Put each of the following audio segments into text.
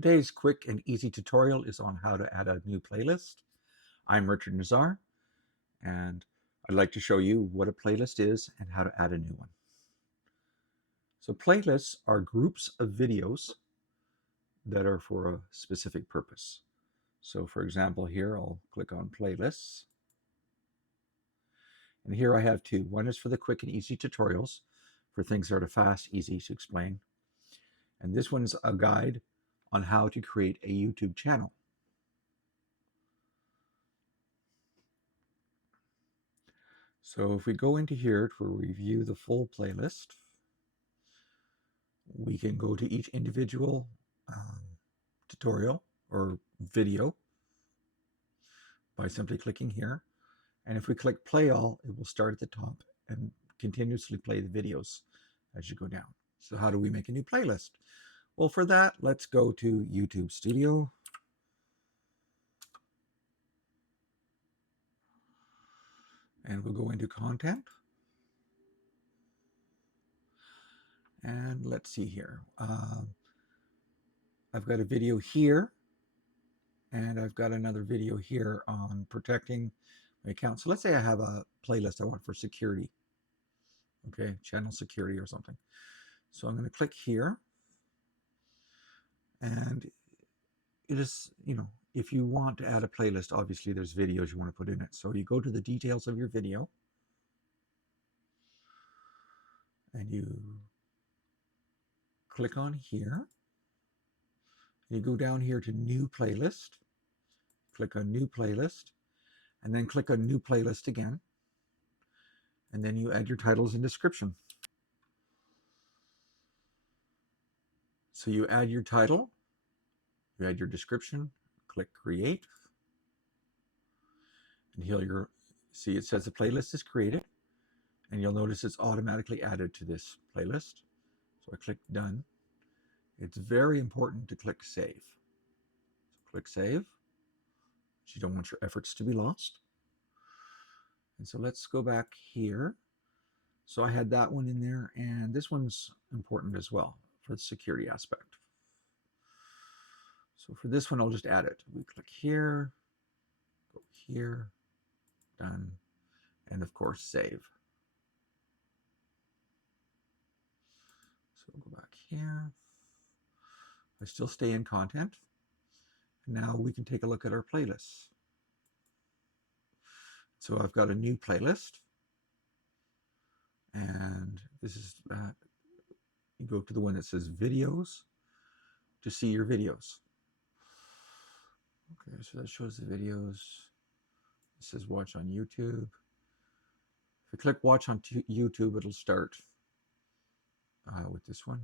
Today's quick and easy tutorial is on how to add a new playlist. I'm Richard Nazar, and I'd like to show you what a playlist is and how to add a new one. So playlists are groups of videos that are for a specific purpose. So for example, here I'll click on playlists. And here I have two. One is for the quick and easy tutorials for things that are fast, easy to explain. And this one's a guide on how to create a YouTube channel. So if we go into here to review the full playlist, we can go to each individual tutorial or video by simply clicking here. And if we click play all, it will start at the top and continuously play the videos as you go down. So how do we make a new playlist? Well, for that, let's go to YouTube Studio. And we'll go into content. And let's see here. I've got a video here, and I've got another video here on protecting my account. So let's say I have a playlist I want for security, okay, channel security or something. So I'm going to click here, and it is, if you want to add a playlist, obviously there's videos you want to put in it. So you go to the details of your video, and you click on here. You go down here to new playlist, click on new playlist, and then click on new playlist again. And then you add your titles and description. So you add your title, you add your description, click create. And here you'll see it says the playlist is created. And you'll notice it's automatically added to this playlist. So I click done. It's very important to click save. So click save. You don't want your efforts to be lost. And so let's go back here. So I had that one in there, and this one's important as well for the security aspect. So for this one, I'll just add it. We click here, go here, done, and of course, save. So we'll go back here. I still stay in content. And now we can take a look at our playlists. So I've got a new playlist. And this is, you go to the one that says videos to see your videos. Okay, so that shows the videos. It says watch on YouTube. If I click watch on YouTube, it'll start with this one.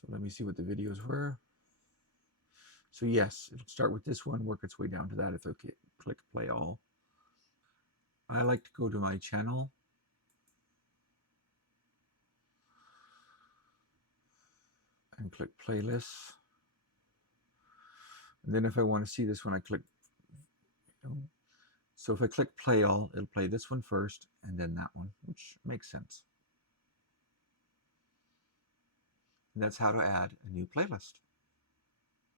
So let me see what the videos were. So yes, it'll start with this one, work its way down to that if I click play all. I like to go to my channel. And click playlists. And then if I want to see this one, I click. So if I click play all, it'll play this one first and then that one, which makes sense. And that's how to add a new playlist.